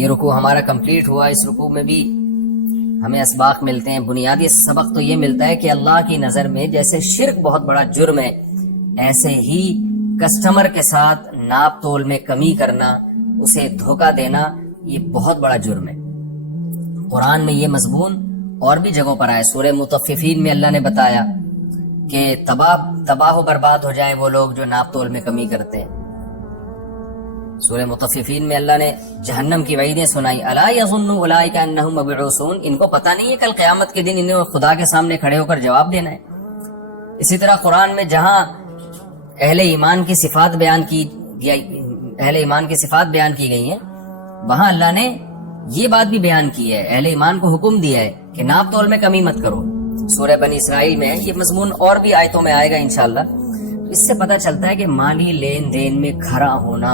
یہ رکوع ہمارا کمپلیٹ ہوا. اس رکوع میں بھی ہمیں اسباق ملتے ہیں. بنیادی سبق تو یہ ملتا ہے کہ اللہ کی نظر میں جیسے شرک بہت بڑا جرم ہے، ایسے ہی کسٹمر کے ساتھ ناپ تول میں کمی کرنا، اسے دھوکہ دینا، یہ بہت بڑا جرم ہے. قرآن میں یہ مضمون اور بھی جگہوں پر آئے. سورہ مطففین میں اللہ نے بتایا کہ تباہ و برباد ہو جائیں وہ لوگ جو ناپ تول میں کمی کرتے ہیں. سورہ مطففین میں اللہ نے جہنم کی وعیدیں سنائی. الا یظن اولئک انہم مبعوثون، ان کو پتہ نہیں ہے کل قیامت کے دن انہیں خدا کے سامنے کھڑے ہو کر جواب دینا ہے. اسی طرح قرآن میں جہاں اہل ایمان کی صفات بیان کی گئی ہیں، وہاں اللہ نے یہ بات بھی بیان کی ہے، اہل ایمان کو حکم دیا ہے کہ ناپ تول میں کمی مت کرو. سورہ بنی اسرائیل میں یہ مضمون اور بھی آیتوں میں آئے گا انشاءاللہ. اس سے پتہ چلتا ہے کہ مالی لین دین میں کھرا ہونا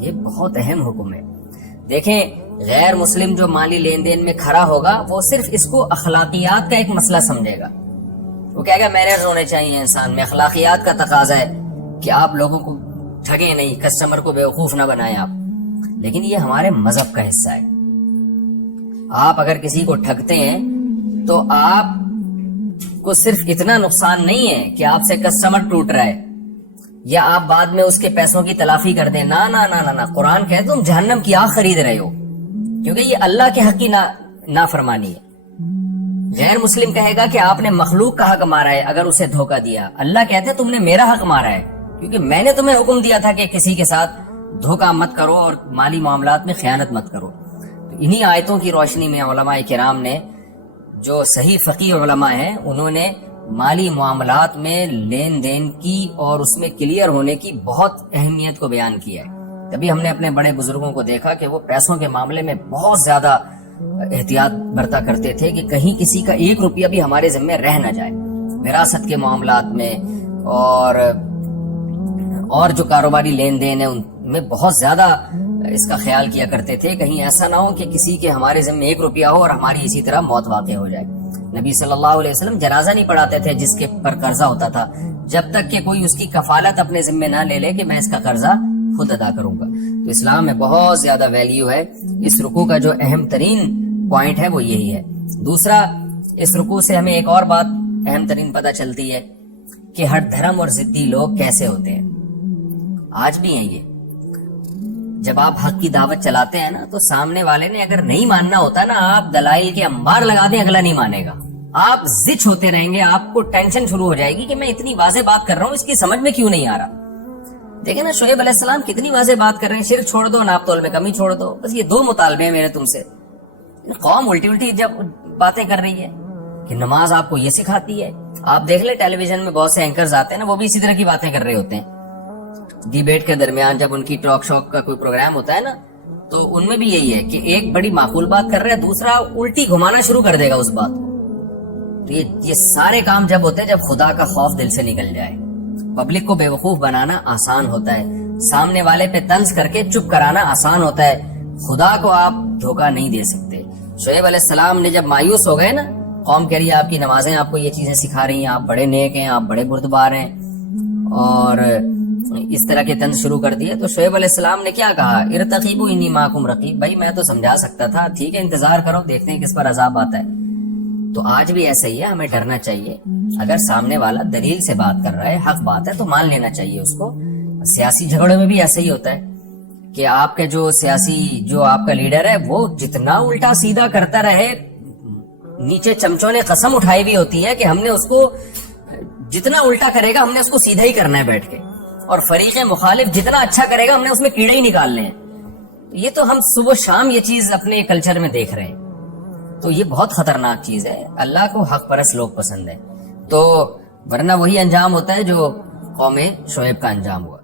یہ بہت اہم حکم ہے. دیکھیں، غیر مسلم جو مالی لین دین میں کھرا ہوگا وہ صرف اس کو اخلاقیات کا ایک مسئلہ سمجھے گا. وہ کہے گا مینرز ہونے چاہیے انسان میں، اخلاقیات کا تقاضا ہے کہ آپ لوگوں کو ٹھگیں نہیں، کسٹمر کو بیوقوف نہ بنائیں آپ. لیکن یہ ہمارے مذہب کا حصہ ہے. آپ اگر کسی کو ٹھگتے ہیں تو آپ کو صرف اتنا نقصان نہیں ہے کہ آپ سے کسٹمر ٹوٹ رہا ہے یا آپ بعد میں اس کے پیسوں کی تلافی کر دیں. نا نا نا نا، قرآن کہے تم جہنم کی آگ خرید رہے ہو، کیونکہ یہ اللہ کے حق کی نافرمانی ہے. غیر مسلم کہے گا کہ آپ نے مخلوق کا حق مارا ہے اگر اسے دھوکہ دیا. اللہ کہتے ہیں تم نے میرا حق مارا ہے کیونکہ میں نے تمہیں حکم دیا تھا کہ کسی کے ساتھ دھوکہ مت کرو اور مالی معاملات میں خیانت مت کرو. تو انہی آیتوں کی روشنی میں علماء کرام نے، جو صحیح فقیہ علماء ہیں، انہوں نے مالی معاملات میں لین دین کی اور اس میں کلیئر ہونے کی بہت اہمیت کو بیان کیا ہے. تبھی ہم نے اپنے بڑے بزرگوں کو دیکھا کہ وہ پیسوں کے معاملے میں بہت زیادہ احتیاط برتا کرتے تھے کہ کہیں کسی کا 1 روپیہ بھی ہمارے ذمے رہ نہ جائے. وراثت کے معاملات میں اور جو کاروباری لین دین ہے ان میں بہت زیادہ اس کا خیال کیا کرتے تھے. کہیں ایسا نہ ہو کہ کسی کے ہمارے ذمے 1 روپیہ ہو اور ہماری اسی طرح موت واقع ہو جائے. نبی صلی اللہ علیہ وسلم جنازہ نہیں پڑھاتے تھے جس کے پر قرضہ ہوتا تھا، جب تک کہ کوئی اس کی کفالت اپنے ذمے نہ لے لے کہ میں اس کا قرضہ خود ادا کروں گا. تو اسلام میں بہت زیادہ ویلیو ہے. اس رکوع کا جو اہم ترین پوائنٹ ہے وہ یہی ہے. دوسرا، اس رکوع سے ہمیں ایک اور بات اہم ترین پتہ چلتی ہے کہ ہر دھرم اور ضدی لوگ کیسے ہوتے ہیں. آج بھی ہیں یہ. جب آپ حق کی دعوت چلاتے ہیں نا تو سامنے والے نے اگر نہیں ماننا ہوتا نا، آپ دلائل کے انبار لگا دیں، اگلا نہیں مانے گا. آپ زچ ہوتے رہیں گے، آپ کو ٹینشن شروع ہو جائے گی کہ میں اتنی واضح بات کر رہا ہوں، اس کی سمجھ میں کیوں نہیں آ رہا. دیکھیں نا، شعیب علیہ السلام کتنی واضح بات کر رہے ہیں، شرک چھوڑ دو، ناپ تول میں کمی چھوڑ دو. بس یہ 2 مطالبے ہیں میرے تم سے. قوم الٹی جب باتیں کر رہی ہے کہ نماز آپ کو یہ سکھاتی ہے. آپ دیکھ لیں ٹیلی ویژن میں بہت سے اینکرز آتے ہیں نا، وہ بھی اسی طرح کی باتیں کر رہے ہوتے ہیں. ڈیبیٹ کے درمیان جب ان کی ٹاک شو کا کوئی پروگرام ہوتا ہے نا، تو ان میں بھی یہی ہے کہ ایک بڑی معقول بات کر رہا ہے، دوسرا الٹی گھمانا شروع کر دے گا اس بات کو. تو یہ سارے کام جب ہوتے ہیں جب خدا کا خوف دل سے نکل جائے. پبلک کو بیوقوف بنانا آسان ہوتا ہے، سامنے والے پہ طنز کر کے چپ کرانا آسان ہوتا ہے. خدا کو آپ دھوکہ نہیں دے سکتے. شعیب علیہ السلام نے جب مایوس ہو گئے نا، قوم کہہ رہی ہے آپ کی نمازیں آپ کو یہ چیزیں سکھا رہی ہیں، آپ بڑے نیک ہیں، آپ بڑے بردبار ہیں، اور اس طرح کے طنز شروع کر دیے. تو شعیب علیہ السلام نے کیا کہا؟ ارتقیبوا انی معکم رقیب. بھائی میں تو سمجھا سکتا تھا، ٹھیک ہے انتظار کرو، دیکھتے ہیں کس پر عذاب آتا ہے. تو آج بھی ایسا ہی ہے، ہمیں ڈرنا چاہیے. اگر سامنے والا دلیل سے بات کر رہا ہے، حق بات ہے، تو مان لینا چاہیے اس کو. سیاسی جھگڑوں میں بھی ایسا ہی ہوتا ہے کہ آپ کے جو آپ کا لیڈر ہے وہ جتنا الٹا سیدھا کرتا رہے، نیچے چمچوں نے قسم اٹھائی بھی ہوتی ہے کہ ہم نے اس کو جتنا الٹا کرے گا ہم نے اس کو سیدھا ہی کرنا ہے بیٹھ کے، اور فریق مخالف جتنا اچھا کرے گا ہم نے اس میں کیڑے ہی نکالنے ہیں. یہ تو ہم صبح شام یہ چیز اپنے کلچر میں دیکھ رہے ہیں. تو یہ بہت خطرناک چیز ہے. اللہ کو حق پرست لوگ پسند ہے، تو ورنہ وہی انجام ہوتا ہے جو قوم شعیب کا انجام ہوا.